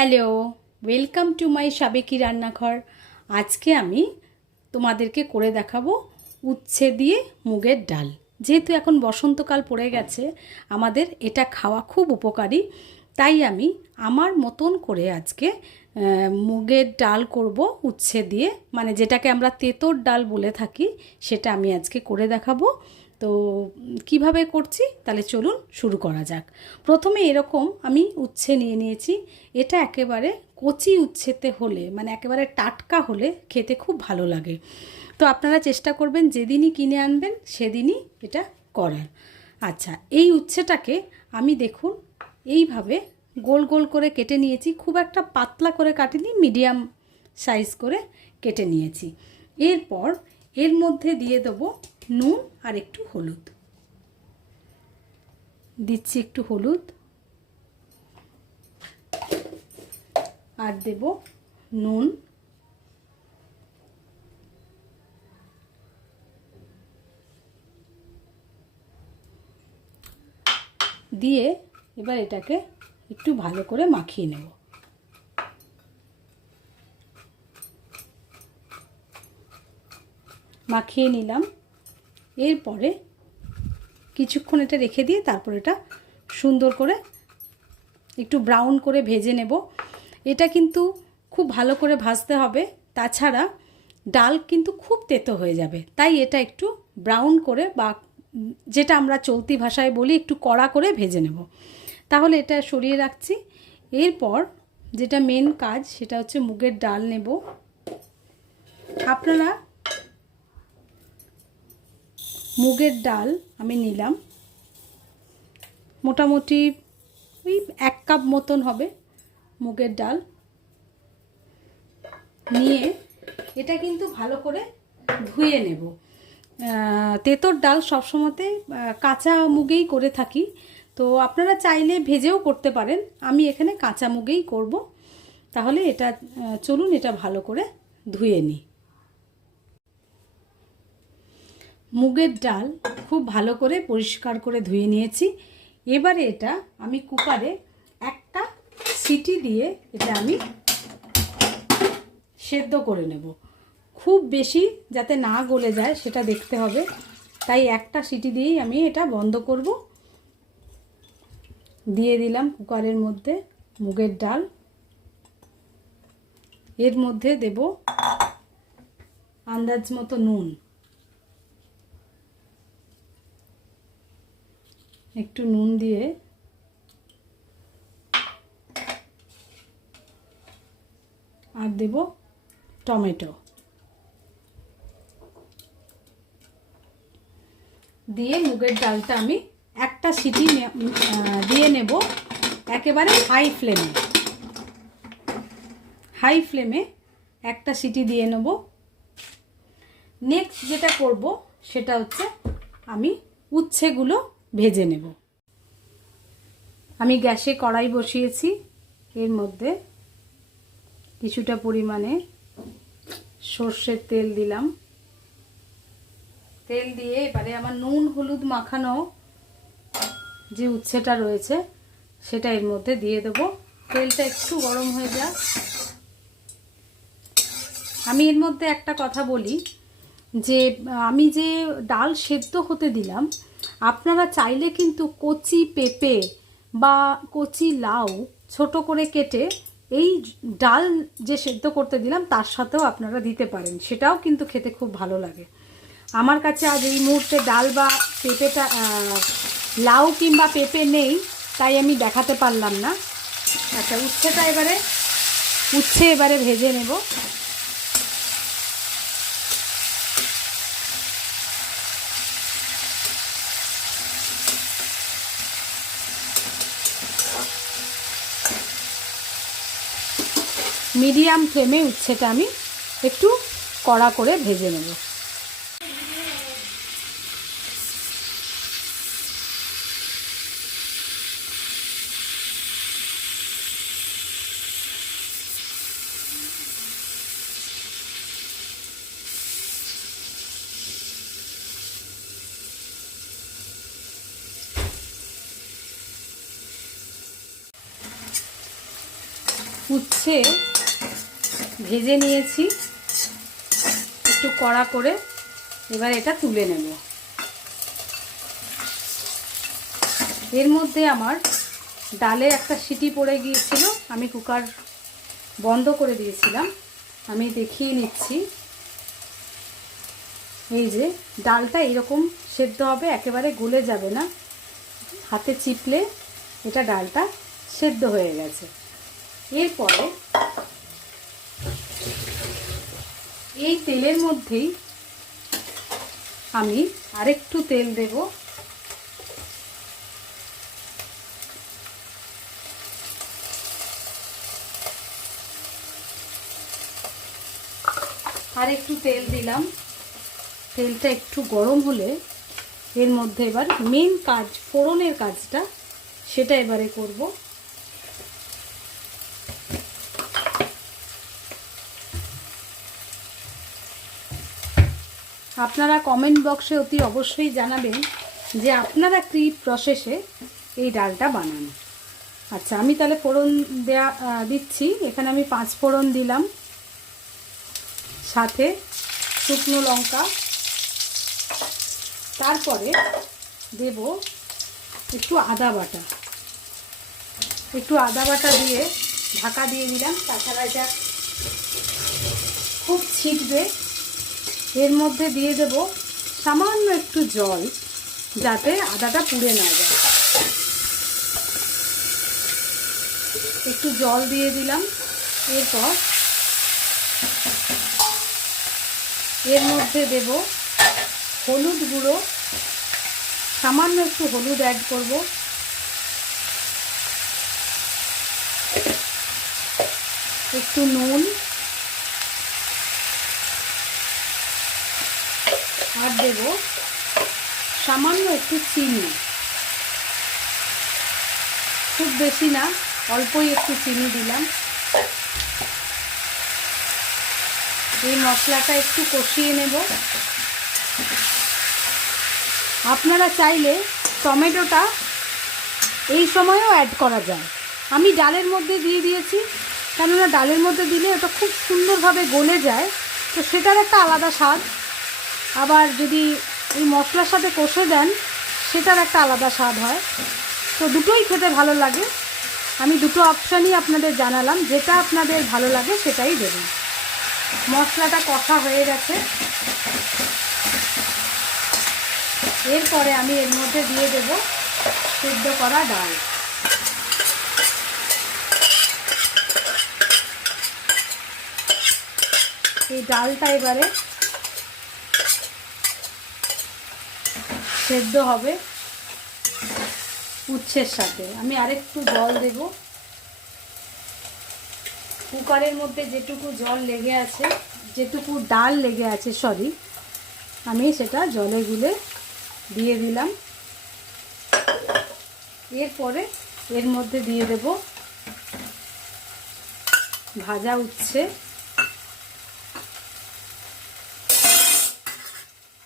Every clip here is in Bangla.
হ্যালো, ওয়েলকাম টু মাই সাবেকি রান্নাঘর। আজকে আমি তোমাদেরকে করে দেখাবো উচ্ছে দিয়ে মুগের ডাল। যেহেতু এখন বসন্তকাল পড়ে গেছে, আমাদের এটা খাওয়া খুব উপকারী। তাই আমি আমার মতন করে আজকে মুগের ডাল করব উচ্ছে দিয়ে, মানে যেটাকে আমরা তেঁতোর ডাল বলে থাকি, সেটা আমি আজকে করে দেখাবো। তো কিভাবে করছি তাহলে চলুন শুরু করা যাক। প্রথমে এরকম আমি উচ্ছে নিয়ে নিয়েছি। এটা একেবারে কচি উচ্ছেতে হলে, মানে একেবারে টাটকা হলে খেতে খুব ভালো লাগে। তো আপনারা চেষ্টা করবেন যেদিনই কিনে আনবেন সেদিনই এটা করার। আচ্ছা, এই উচ্ছেটাকে আমি দেখুন এইভাবে গোল গোল করে কেটে নিয়েছি। খুব একটা পাতলা করে কাটিনি, মিডিয়াম সাইজ করে কেটে নিয়েছি। এরপর এর মধ্যে দিয়ে দেবো নুন আর একটু হলুদ। দিচ্ছি একটু হলুদ, আর দেব নুন, দিয়ে এবার এটাকে একটু ভালো করে মাখিয়ে নেব। মাখিয়ে নিলাম। এরপরে কিছুক্ষণ এটা রেখে দিয়ে তারপর এটা সুন্দর করে একটু ব্রাউন করে ভেজে নেব। এটা কিন্তু খুব ভালো করে ভাজতে হবে, তাছাড়া ডাল কিন্তু খুব তেতো হয়ে যাবে। তাই এটা একটু ব্রাউন করে, বা যেটা আমরা চলতি ভাষায় বলি, একটু কড়া করে ভেজে নেব। তাহলে এটা সরিয়ে রাখছি। এরপর যেটা মেন কাজ সেটা হচ্ছে মুগের ডাল নেব। আপনারা মুগের ডাল আমি নিলাম, মোটামুটি ওই 1 কাপ মতন হবে মুগের ডাল। নিয়ে এটা কিন্তু ভালো করে ধুয়ে নেব। তেঁতোর ডাল সবসময়তে কাঁচা মুগেই করে থাকি, তো আপনারা চাইলে ভেজেও করতে পারেন। আমি এখানে কাঁচা মুগেই করব। তাহলে এটা চলুন এটা ভালো করে ধুয়ে নিই। মুগের ডাল খুব ভালো করে পরিষ্কার করে ধুয়ে নিয়েছি। এবারে এটা আমি কুকারে একটা সিটি দিয়ে এটা আমি সেদ্ধ করে নেব। খুব বেশি যাতে না গলে যায় সেটা দেখতে হবে, তাই একটা সিটি দিয়েই আমি এটা বন্ধ করব। দিয়ে দিলাম কুকারের মধ্যে মুগের ডাল। এর মধ্যে দেব আন্দাজ মতো নুন, একটু নুন দিয়ে আর দেব টমেটো, দিয়ে মুগের ডালটা আমি একটা সিটি দিয়ে নেব একেবারে হাই ফ্লেমে একটা সিটি দিয়ে নেব। নেক্সট যেটা করব সেটা হচ্ছে আমি উচ্ছেগুলো ভেজে নেব। আমি গ্যাসে কড়াই বসিয়েছি। এর মধ্যে কিছুটা পরিমাণে সর্ষের তেল দিলাম। তেল দিয়ে এবারে আমার নুন হলুদ মাখানো যে উচ্ছেটা রয়েছে সেটা এর মধ্যে দিয়ে দেবো। তেলটা একটু গরম হয়ে যাক। আমি এর মধ্যে একটা কথা বলি, যে আমি যে ডাল সেদ্ধ হতে দিলাম, আপনারা চাইলে কিন্তু কচি পেঁপে বা কচি লাউ ছোট করে কেটে এই ডাল যে সেদ্ধ করতে দিলাম তার সাথেও আপনারা দিতে পারেন, সেটাও কিন্তু খেতে খুব ভালো লাগে। আমার কাছে আজ এই মুহূর্তে ডাল বা পেঁপেটা লাউ কিংবা পেঁপে নেই, তাই আমি দেখাতে পারলাম না। আচ্ছা, উচ্ছে এবারে ভেজে নেব। মিডিয়াম ফ্লেমে উচ্ছেটা আমি একটু কড়া করে ভেজে নেব। উচ্ছে ভেজে নিয়েছি একটু কড়া করে, এবার এটা তুলে নেব। এর মধ্যে আমার ডালে একটা সিটি পড়ে গিয়েছিল, আমি কুকার বন্ধ করে দিয়েছিলাম। আমি দেখিয়ে নিচ্ছি। এই যে ডালটা এরকম সেদ্ধ হবে, একেবারে গলে যাবে না, হাতে চিপলে এটা ডালটা সেদ্ধ হয়ে গেছে। এরপরে এই তেলের মধ্যেই আমি আরেকটু তেল দেব। আর একটু তেল দিলাম। তেলটা একটু গরম হলে এর মধ্যে এবার মেন কাজ, ফোড়নের কাজটা, সেটা এবারে করব। আপনারা কমেন্ট বক্সে অতি অবশ্যই জানাবেন যে আপনারা কী প্রসেসে এই ডালটা বানান। আচ্ছা, আমি তাহলে ফোড়ন দিচ্ছি। এখানে আমি 5 ফোড়ন দিলাম, সাথে শুকনো লঙ্কা, তারপরে দেব একটু আদা বাটা। একটু আদা বাটা দিয়ে ঢাকা দিয়ে দিলাম, তাছাড়া এটা খুব ছিটবে। এর মধ্যে দিয়ে দেব সামান্য একটু জল, যাতে আদাটা পুড়ে না যায়। একটু জল দিয়ে দিলাম। এরপর এর মধ্যে দেব হলুদ গুঁড়ো, সামান্য একটু হলুদ অ্যাড করব। একটু নুন, আর দেব সামান্য একটু চিনি, খুব বেশি না, অল্পই একটু চিনি দিলাম। এই মশলাটা একটু কষিয়ে নেব। আপনারা চাইলে টমেটোটা এই সময়েও অ্যাড করা যায়। আমি ডালের মধ্যে দিয়ে দিয়েছি, কেননা ডালের মধ্যে দিলে ওটা খুব সুন্দরভাবে গলে যায়, তো সেটার একটা আলাদা স্বাদ। আবার যদি এই মশলার সাথে কষে দেন, সেটার একটা আলাদা স্বাদ হয়। তো দুটোই খেতে ভালো লাগে। আমি দুটো অপশানই আপনাদের জানালাম, যেটা আপনাদের ভালো লাগে সেটাই দেবেন। মশলাটা কষা হয়ে গেছে। এরপরে আমি এর মধ্যে দিয়ে দেব সেদ্ধ করা ডাল। এই ডালটা এবারে সেদ্ধ হবে উচ্ছের সাথে। আমি আরেকটু জল দেব। কুকারের মধ্যে যেটুকু জল লেগে আছে, যেটুকু ডাল লেগে আছে, আমি সেটা জলে গুলে দিয়ে দিলাম। এরপরে এর মধ্যে দিয়ে দেব ভাজা উচ্ছে,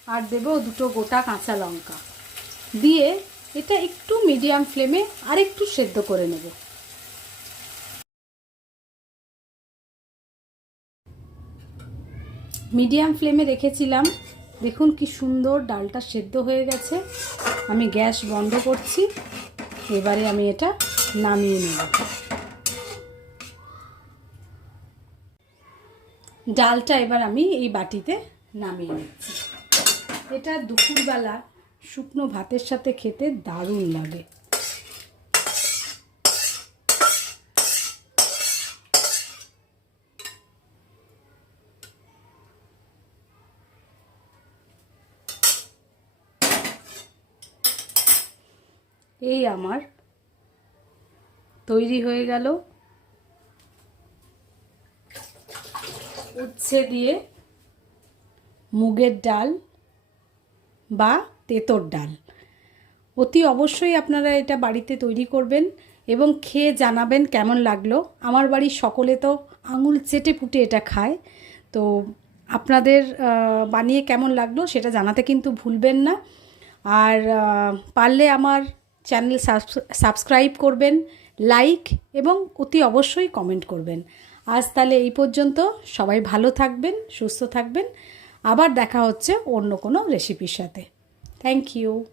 আর দেব 2 গোটা কাঁচা লঙ্কা দিয়ে এটা একটু মিডিয়াম ফ্লেমে আরেকটু সেদ্ধ করে নেব। মিডিয়াম ফ্লেমে রেখেছিলাম। দেখুন কি সুন্দর ডালটা সেদ্ধ হয়ে গেছে। আমি গ্যাস বন্ধ করছি। এবারে আমি এটা নামিয়ে নেব। ডালটা এবার আমি এই বাটিতে নামিয়ে নিচ্ছি। এটা দুপুরবেলা শুকনো ভাতের সাথে খেতে দারুণ লাগে। এই আমার তৈরি হয়ে গেল উচ্ছে দিয়ে মুগের ডাল বা তেঁতোর ডাল। অতি অবশ্যই আপনারা এটা বাড়িতে তৈরি করবেন এবং খেয়ে জানাবেন কেমন লাগলো। আমার বাড়ির সকলে তো আঙুল চেটে পুটে এটা খায়। তো আপনাদের বানিয়ে কেমন লাগলো সেটা জানাতে কিন্তু ভুলবেন না। আর পারলে আমার চ্যানেল সাবস্ক্রাইব করবেন, লাইক এবং অতি অবশ্যই কমেন্ট করবেন। আজ তাহলে এই পর্যন্ত, সবাই ভালো থাকবেন, সুস্থ থাকবেন। আবার দেখা হচ্ছে অন্য কোনো রেসিপির সাথে। Thank you.